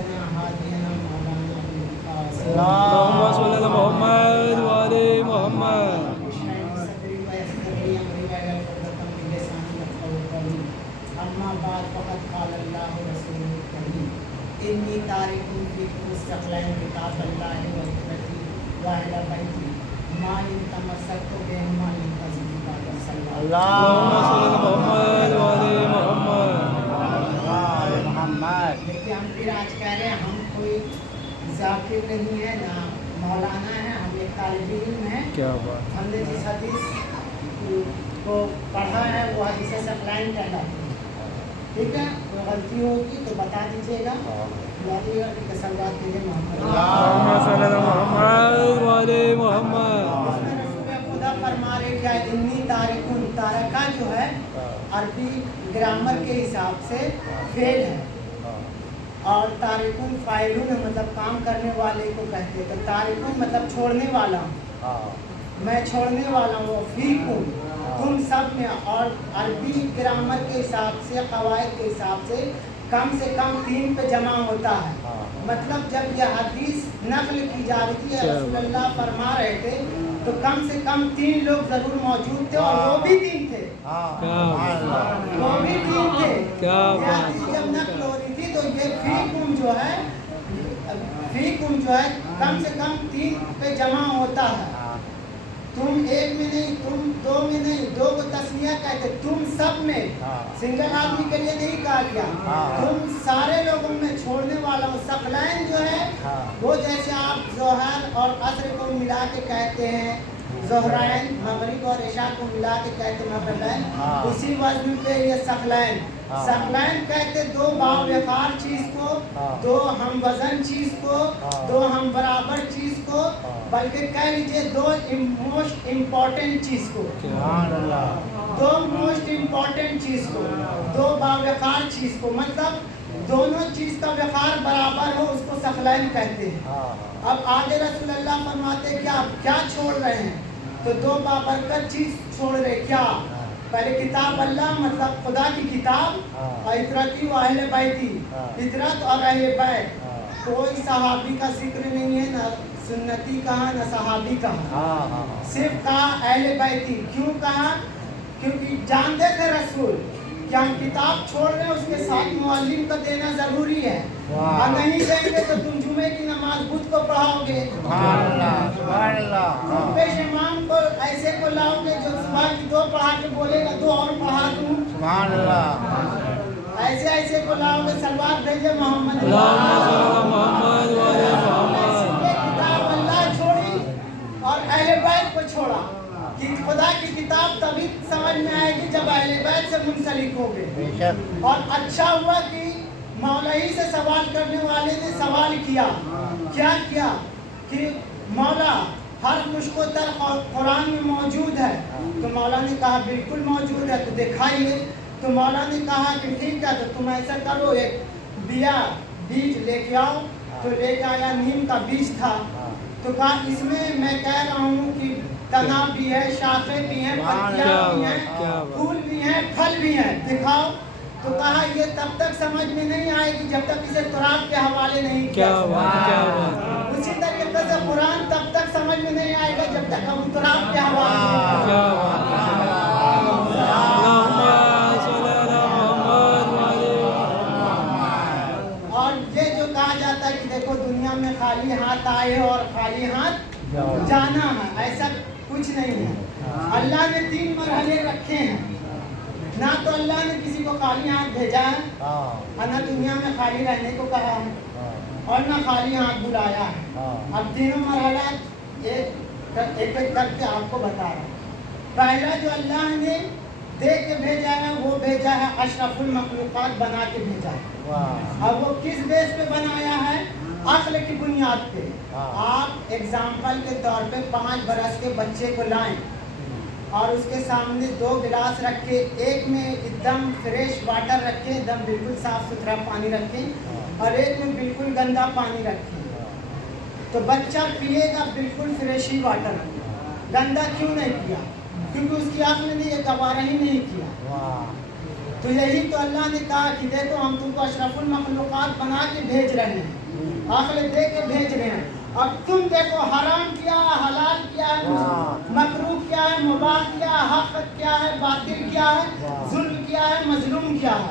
سيدنا هادينا مولانا ابو القاسم اللهم صل على محمد وعلى محمد. صدري ويسر لي امري واحلل عقدة من لساني يفقهوا قولي. اما بعد فقد قال الله رسوله الكريم اني تارك فيكم الثقلين كتاب الله وحكمتي واهل بيتي ما ان تمسكت بهما لن تزيدوا بعد السلام. اللهم صل على محمد وعلى محمد. देखिए हम फिर आज कह रहे हैं हम कोई जाकिर नहीं है ना मौलाना है, हम एक तालिब इल्म है। क्या बात. हमने जिस हदीस को पढ़ा है वो हदीस सकलाइन कहलाती है, ठीक है। कोई गलती होगी तो बता दीजिएगा। सलवात कीजिए मोहम्मद। اللهم صل على محمد وعلى محمد. उसमें रसूल खुदा फरमा रहे क्या इन्नी तारिकुन, तारका जो है अरबी ग्रामर के हिसाब से फेल है, और तारिकुन फाइलुन मतलब काम करने वाले को कहते हैं। तो तारिकुन मतलब छोड़ने वाला, मैं छोड़ने वाला हूँ। फीकुम तुम सब में, और अरबी ग्रामर के हिसाब से कवायद के हिसाब से कम 3 पे जमा होता है। मतलब जब यह हदीस नकल की जा रही थी, रसूलुल्लाह फरमा रहे थे, तो कम से कम 3 लोग जरूर मौजूद थे, और वो भी 3 थे, वो भी 3 थे। क्या ये बात. हदीस जब नकल हो रही थी तो ये फीकुम जो है कम से कम 3 पे जमा होता है। तुम एक में नहीं, तुम 2 में नहीं, 2 को तस्निया कहते, तुम सब में, सिंगल आदमी के लिए नहीं कहा गया, तुम सारे लोगों में छोड़ने वाला हो। सकलैन जो है वो जैसे आप जोहर और असर को मिला के कहते हैं जोहरैन, मगरिब और इशा को मिला के कहते मगरिबैन, उसी वजन पे ये सकलैन। सकलैन कहते 2 बावकार चीज को, 2 हम वजन चीज को, 2 हम बराबर चीज को, बल्कि कह लीजिए 2 मोस्ट इम्पोर्टेंट चीज को, 2 मोस्ट इम्पोर्टेंट चीज को, 2 बावकार चीज को, मतलब दोनों चीज का व्यवहार बराबर हो, उसको सकलैन कहते हैं। अब आगे रसूलुल्लाह फरमाते क्या छोड़ रहे हैं, तो 2 बाबरकत चीज छोड़ रहे। क्या? पहले किताब अल्लाह मतलब खुदा की किताब, और इतरती व अहले बैती, इतरत और अहले बैत। कोई सहाबी का जिक्र नहीं है, ना सुन्नती कहा ना सहाबी कहा, सिर्फ कहा अहले बैती। क्यों कहा? क्योंकि जानते थे रसूल कि हम किताब छोड़ रहे हैं, उसके साथ मुअल्लिम का देना जरूरी है, और नहीं देंगे तो तुम जुमे की नमाज खुद को पढ़ाओगे, पेश इमाम को ऐसे को लाओगे जो सुबह की 2 पढ़ा के बोलेगा 2 और पढ़ा दूं, ऐसे को लाओगे। सलवात भेजे मोहम्मद। किताब अल्लाह छोड़ी और अहले बैत को छोड़ा, कि खुदा की किताब तभी समझ में आएगी जब अहले बैत से मुंसलिक होगे। और अच्छा हुआ कि मौला ही से सवाल करने वाले ने सवाल किया। क्या किया? कि मौला हर खुशको तर कुरान में मौजूद है। तो मौला ने कहा बिल्कुल मौजूद है, तो दिखाइए। तो मौला ने कहा कि ठीक है, तो तुम ऐसा करो, एक बीज लेके आओ। तो लेके आया, नीम का बीज था। तो कहा इसमें मैं कह रहा हूँ कि तना भी है, शाखें भी हैं, पत्तियाँ भी हैं, फूल भी हैं, फल भी हैं, दिखाओ। तो कहा ये तब तक समझ में नहीं आएगी जब तक इसे कुरान के हवाले नहीं किया। उसी तरीके से कुरान तब तक समझ में नहीं आएगा जब तक हम कुरान के हवाले। और ये जो कहा जाता है कि देखो दुनिया में खाली हाथ आए और खाली हाथ जाना है, ऐसा कुछ नहीं है। अल्लाह ने 3 मरहले रखे हैं। ना तो अल्लाह ने किसी को खाली हाथ भेजा है, और ना दुनिया में खाली रहने को कहा है, और ना खाली हाथ बुलाया है। अब तीनों मरहला एक करके आपको बता रहा हूँ। पहला जो अल्लाह ने दे के भेजा है वो भेजा है अशरफुल मखलूकात बना के भेजा है। अब वो किस बेस पे बनाया है? अक्ल की बुनियाद पे। आप एग्जाम्पल के तौर पे 5 बरस के बच्चे को लाएं और उसके सामने 2 गिलास रखे, एक में एकदम फ्रेश वाटर रखें, एकदम बिल्कुल साफ सुथरा पानी रखें, और एक में बिल्कुल गंदा पानी रखें। तो बच्चा पिएगा बिल्कुल फ्रेश ही वाटर। गंदा क्यों नहीं किया? क्योंकि उसकी अक्ल ने ये गवारा ही नहीं किया। तो यही तो अल्लाह ने कहा कि देखो हम तुमको अशरफुल मखलूकात बना के भेज रहे हैं, आखिर दे के भेज रहे हैं। अब तुम देखो हराम क्या है, हलाल क्या है, मकरूह क्या है, मुबाह क्या है, हक क्या है, बातिल क्या है, जुल्म क्या है, मजलूम क्या है।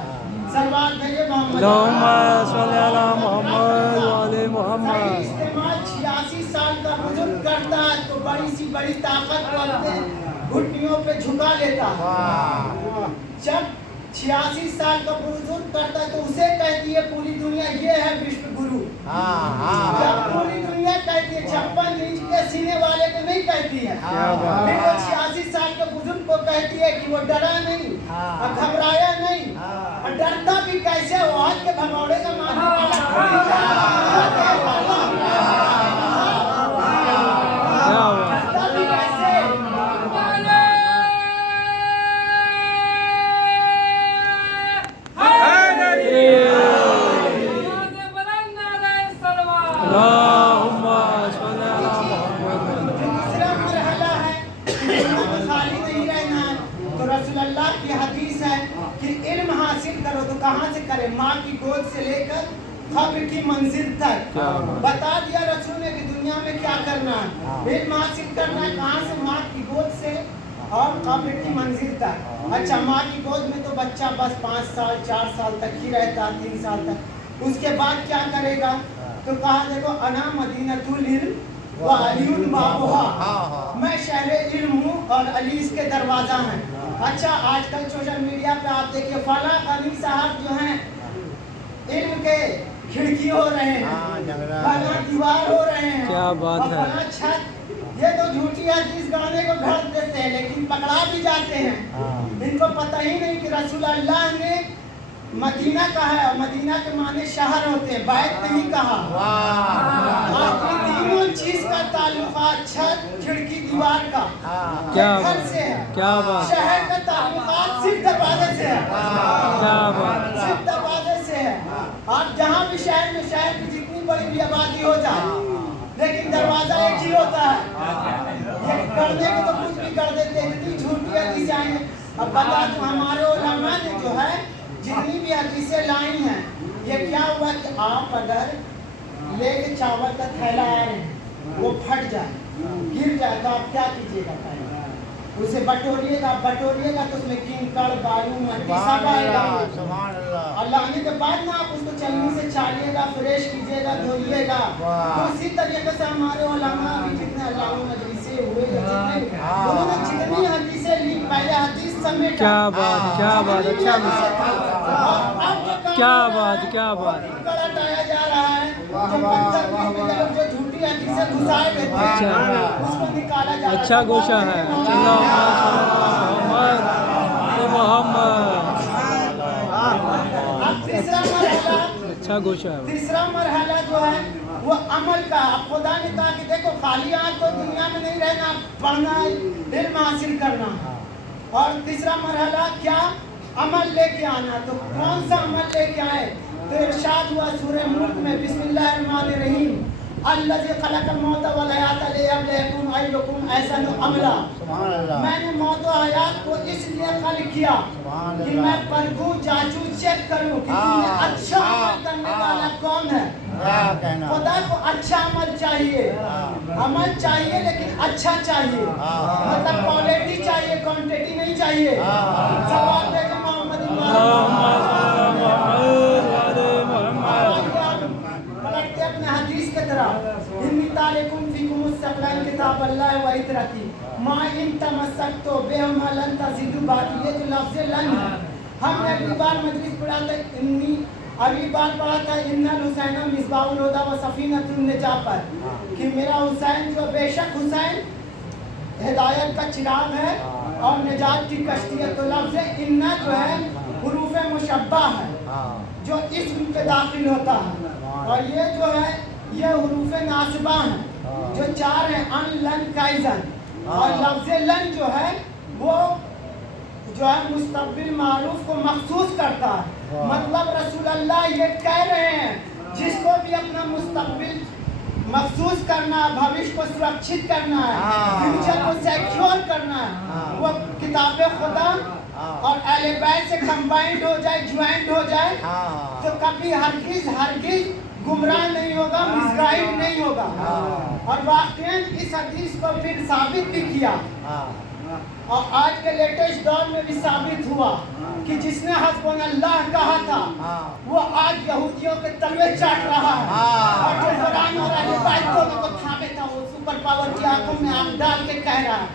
सलवात भेजे मोहम्मद। अल्लाहुम्मा सल्ली अला मुहम्मद व आले मुहम्मद। सही इस्तेमाल 86 साल का बुजुर्ग करता है तो बड़ी सी बड़ी ताकत को अपने घुटनियों पे झुका लेता है। जब 86 साल का बुजुर्ग करता है तो उसे कहती है पूरी दुनिया ये है विश्व गुरु। जब पूरी दुनिया कहती है, 56 इंच के सीने वाले को नहीं कहती है। फिर वो 86 साल के बुजुर्ग को कहती है कि वो डरा नहीं और घबराया नहीं, और डरता भी कैसे, वो हाथ के भगौड़े का की हदीस है कि इल्म हासिल करो तो कहाँ से करे, माँ की गोद से लेकर खब्र की मंजिल तक। बता दिया रसूल ने कि दुनिया में क्या करना है, इल्म हासिल करना है कहाँ से, माँ की गोद से और खब्र की मंजिल तक। अच्छा, माँ की गोद में तो बच्चा बस 5 साल 4 साल तक ही रहता, 3 साल तक, उसके बाद क्या करेगा? तो कहा देखो अना मदीनतुल इल्म व अलीउल बाबुहा, मैं शहरे इल्म हूँ और अली इसके दरवाजा हैं। अच्छा, आजकल सोशल मीडिया पे आप देखिए फला अली साहब जो हैं इल्म के खिड़की हो रहे हैं, फला दीवार हो रहे हैं, क्या बात है, फला छत। ये तो झूठी हदीस गाने को घर देते हैं लेकिन पकड़ा भी जाते हैं। इनको पता ही नहीं कि रसूल अल्लाह ने मदीना कहा है, और मदीना के माने शहर होते हैं, बैत नहीं कहा। तीनों चीज का ताल्लुकात छत, खिड़की, दीवार का क्या घर से है। क्या बात, शहर का ताल्लुकात सिर्फ दरवाजे से है, क्या बात, सिर्फ दरवाजे से है। आप जहाँ भी शहर में, शहर की जितनी बड़ी भी आबादी हो जाए, लेकिन दरवाजा एक ही होता है। ये करने को तो कुछ भी कर देते हैं, इतनी झूठी हदीसें आई हैं। अब बता दूं, हमारे उलमा ने जो है जितनी भी हदीसें लाई हैं, ये क्या हुआ कि आप अगर लेके चावल का थैला आए हैं, वो फट जाए, गिर जाए, तो आप क्या कीजिएगा? उसे बटोरिएगा तो उसमें कींकड़, बालू, मट्टी सब आएगा। और लाने के बाद ना आप उसको चलनी से चालिएगा, फ्रेश कीजिएगा, धोइएगा। तो उसी तरीके से हमारे उलमा भी जितने अल्लाह मजलिसें हुए, उन्होंने जितनी हदीसें ली, पहले हदीस समेट, क्या बात, क्या बात, अच्छा, क्या बात, क्या बात, हटाया जा रहा है। जो झूठी हदीसें घुसाए गए थे, उसको निकाला जा रहा है। अच्छा गोशा है। मोहम्मद अच्छा गोशा है। तीसरा मरहला जो है वो अमल का। अब खुदा ने कहा कि देखो खाली हाथ तो दुनिया में नहीं रहना, पढ़ना है, इल्म हासिल करना। और तीसरा मरहला क्या? अमल लेके आना। तो कौन सा अमल लेके आए? तो इरशाद हुआ सूरह मुल्क में, बिस्मिल्लाहिर्रहमानिर्रहीम, अल्लज़ी खलक़ल मौत वल हयात लियब्लुवकुम अय्युकुम अहसनु अमला। मैंने मौत और हयात को इसलिए खल्क़ किया कि मैं परखूं, जांचूं, चेक करूं कि तुमने अच्छा अमल करने वाला कौन है। खुदा को अच्छा अमल चाहिए, अमल चाहिए लेकिन अच्छा चाहिए, मतलब क्वालिटी चाहिए, क्वांटिटी नहीं चाहिए। सवाल देखे मोहम्मद पलटते अपने हदीस के तरफ। इन्नी तालिकुम फीकुम मुस्तक़लन किताब अल्लाह व इतरती मा इन तमस्सकतो बिहिमा लन तज़िदु बाकी। ये जो लफ्ज़ लन है, हमने अगली बार मजलिस पढ़ा था, अगली बार पढ़ा था इन्नल हुसैन मिसबाहुल हुदा व सफीनतुन निजा पर, कि मेरा हुसैन जो, बेशक हुसैन हिदायत का चिराग है और निजात की कश्ती है। तो लफ्ज़ इन्ना जो है हुरूफ मुशब्बा है, जो इस्म पे दाखिल होता है, और ये जो है ये हुरूफ नासिबा हैं, जो 4 हैं, अन, लन, काइजन। और लफ्ज़ लन जो है वो जो है मुस्तक़बिल मारूफ को मखसूस करता है। मतलब रसूल अल्लाह ये कह रहे हैं, जिसको भी अपना मुस्तक़बिल मखसूस करना है, भविष्य को सुरक्षित करना है, फ्यूचर को सिक्योर करना है, वो किताब खुदा और अहले बैत से कंबाइंड हो जाए, ज्वाइंट हो जाए, तो कभी हरगिज गुमराह नहीं होगा, मिसगाइड नहीं होगा। और वाकई इस हदीस को फिर साबित भी किया और आज के लेटेस्ट दौर में भी साबित हुआ कि जिसने हस्बुनल्लाह कहा था वो आज यहूदियों के तलवे चाट रहा है। और जो कुरान और अहले बैत दोनों को थामे था, वो सुपर पावर की आंखों में आंख डाल के कह रहा है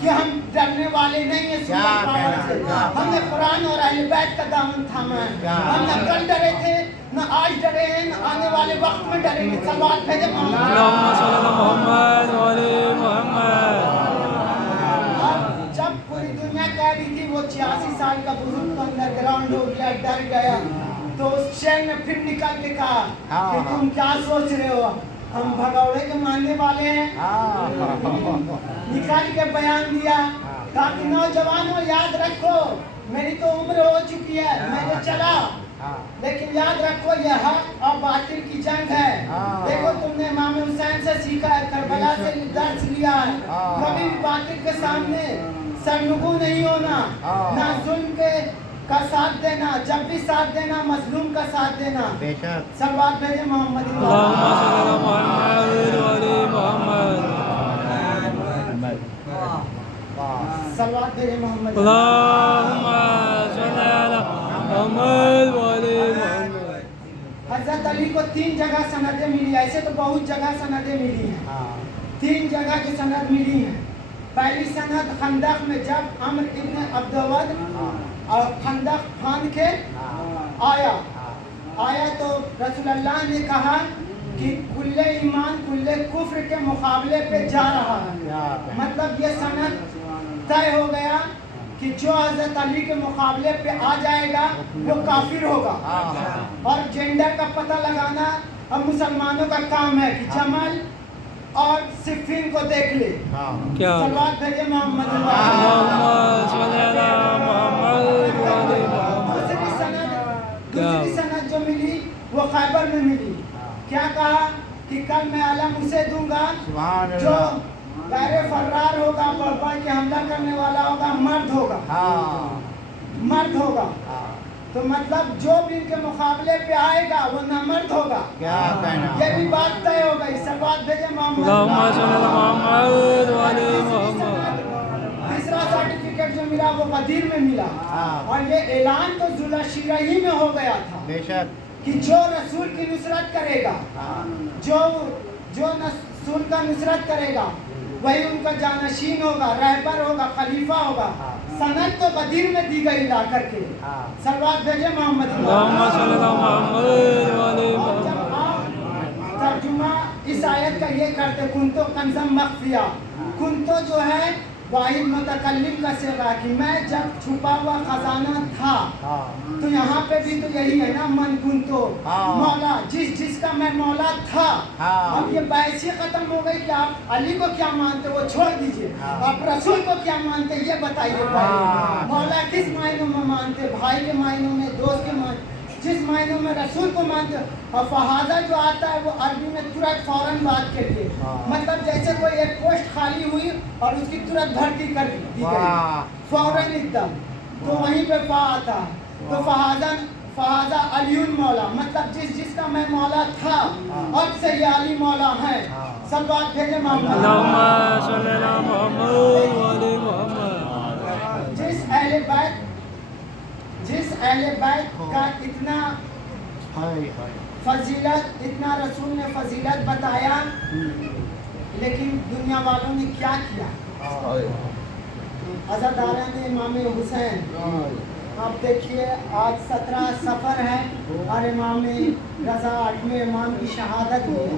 कि हम डरने वाले नहीं है सुपर पावर से। हमने कुरान और अहले बैत का दामन थामा है। हम न कल डरे थे, न आज डरे हैं, न आने वाले वक्त में डरेंगे। सलवात भेजे मोहम्मद वाले मोहम्मद। जब पूरी दुनिया कह रही थी वो 86 साल का बुजुर्ग तो अंडरग्राउंड हो गया, डर गया, तो उस शेर ने फिर निकल के कहा कि तुम क्या सोच रहे हो, हम भगौड़े के मानने वाले हैं। निकाल के बयान दिया ताकि नौजवानों याद रखो, मेरी तो उम्र हो चुकी है, मैं तो चला, लेकिन याद रखो ये हक और बातिल की जंग है। देखो तुमने इमाम हुसैन से सीखा है, करबला से दर्स लिया है, कभी भी बातिल के सामने सरनुगू नहीं होना, ना जुल्म के का साथ देना, जब भी साथ देना मजलूम का साथ देना। सलवात भेजे मोहम्मद सलवात भेजे मोहम्मद। हजरत अली को 3 जगह सनदें मिली, ऐसे तो बहुत जगह सनदें मिली हैं, 3 जगह की सनद मिली है। पहली सनद खंदक में जब अम्र इब्न अब्दवद और खंदक फांद के आया तो रसूलुल्लाह ने कहा कि कुल्ले ईमान कुल्ले कुफ्र के मुकाबले पे जा रहा है। मतलब ये सनद तय हो गया कि जो हजरत अली के मुकाबले पे आ जाएगा वो काफिर होगा। और जेंडर का पता लगाना अब मुसलमानों का काम है कि जमल और सिफिन को देख ले। क्या सलवात भेजे मोहम्मद। दूसरी सनद जो मिली वो खैबर में मिली। क्या कहा कि कल मैं अलम उसे दूंगा जो पैरे फर्रार होगा, बढ़ के हमला करने वाला होगा, मर्द होगा। तो मतलब जो भी इनके मुकाबले पे आएगा वो न मर्द होगा। क्या कहना, ये भी बात तय हो गई। सलवात भेजे मोहम्मद। तीसरा सर्टिफिकेट जो मिला वो बदीर में मिला। और ये ऐलान तो जुलशिरा ही में हो गया था बेशक कि जो रसूल की नुसरत करेगा, जो रसूल का नुसरत करेगा वही उनका जानशीन होगा, रहबर होगा, खलीफा होगा। सनद तो बदीर में दी गई ला करके। सलवात भेजे मोहम्मद। जब आप तर्जुमा इस आयत का ये करते कुंतो कंजम मख्फिया, कुंतो जो है वाहिद मुतकल्लिम का सेवा कि मैं जब छुपा हुआ खजाना था, तो यहाँ पे भी तो यही है ना, मन कुंतो मौला, जिसका मैं मौला था। अब ये बहसी खत्म हो गई कि आप अली को क्या मानते वो छोड़ दीजिए, आप रसूल को क्या मानते ये बताइए। मौला किस मायनों में मानते, भाई के मायनों में, दोस्त के मायनों, जिस मायनों में रसूल को मानते। और फहाजा जो आता है वो अरबी में तुरंत फौरन बात के लिए, मतलब जैसे कोई एक पोस्ट खाली हुई और उसकी तुरंत भर्ती कर दी गई फौरन एकदम, तो वहीं पे फा आता। तो फहाजा अलीउल मौला, मतलब जिसका मैं मौला था अब से ये अली मौला है। सब बात भेजे मोहम्मद। जिस अहले बैत का इतना फजीलत, इतना रसूल ने फजीलत बताया, लेकिन दुनिया वालों ने क्या किया। अज़ादारान इमाम हुसैन, आप देखिए आज 17 सफ़र है और इमाम रज़ा 8वें इमाम की शहादत हुई।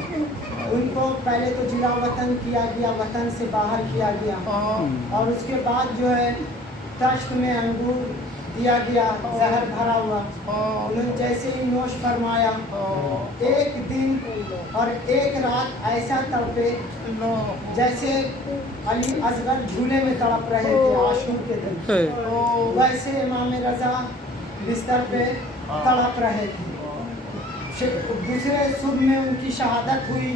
उनको पहले तो जिला वतन किया गया, वतन से बाहर किया गया, और उसके बाद जो है तश्त में अंगूर दिया गया, जहर भरा हुआ। उन्होंने जैसे ही नोश फरमाया, एक दिन और एक रात ऐसा तड़पे जैसे अली असगर झूले में तड़प रहे थे आशूर के दिन, वैसे इमाम रज़ा बिस्तर पे तड़प रहे थे। दूसरे शुभ में उनकी शहादत हुई।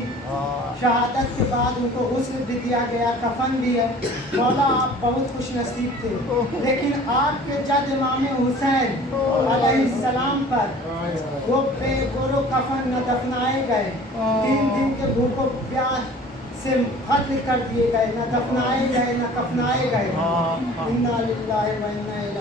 शहादत के बाद उनको गुस्ल भी दिया गया, कफन भी है। मौला आप बहुत खुश नसीब थे। लेकिन आपके जद इमाम हुसैन अलैहिस्सलाम पर वो बेगोरो कफन न दफनाए गए, 3 दिन के भूखों प्यास से कत्ल कर दिए गए, न दफनाए गए न कफनाए गए। इन्ना लिल्लाहि व इन्ना इलैहि